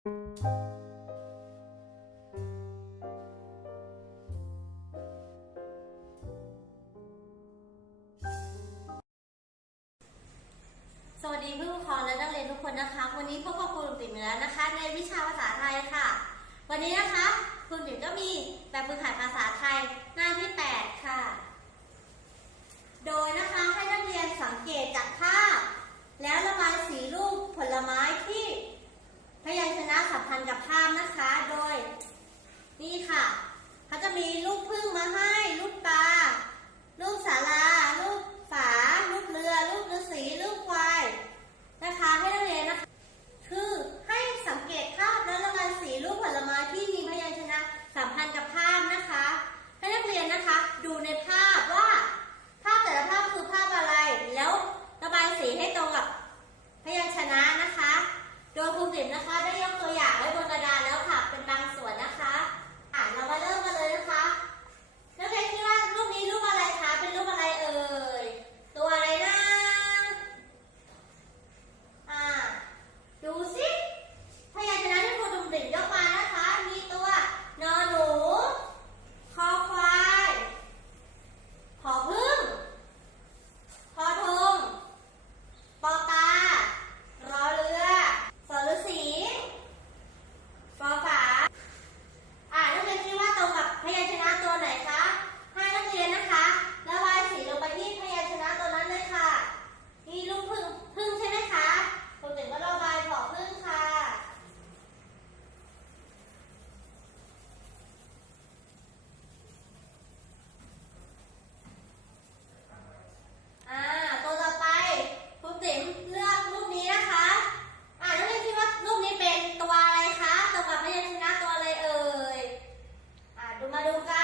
สวัสดีผู้ปกครองและนักเรียนทุกคนนะคะ วันนี้พบกับคุณติ๋มแล้วนะคะ ในวิชาภาษาไทยค่ะ วันนี้นะคะคุณติ๋มก็มีแบบฝึกหัดภาษาไทยหน้าที่ 8 ค่ะ Tomaram o.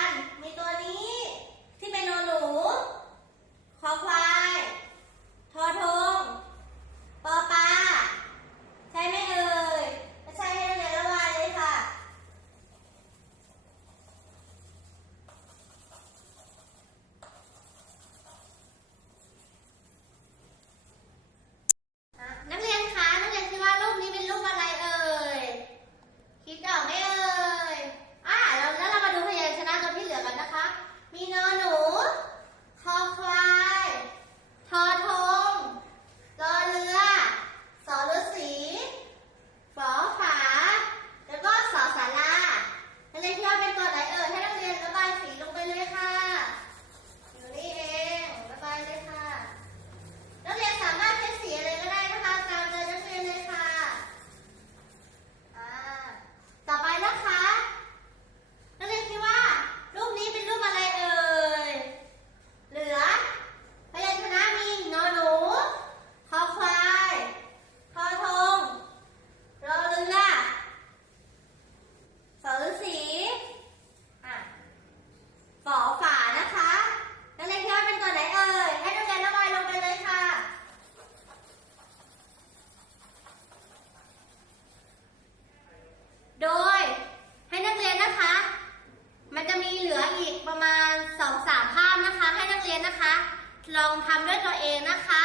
ลองทำด้วยตัวเองนะคะ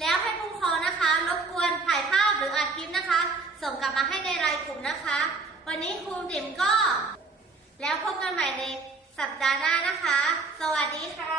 แล้วให้ผู้ครองนะคะรบกวนถ่ายภาพหรืออัดคลิปนะคะ ส่งกลับมาให้ในรายกลุ่มนะคะ วันนี้ครูติ๋มก็ แล้วพบกันใหม่ในสัปดาห์หน้านะคะ สวัสดีค่ะ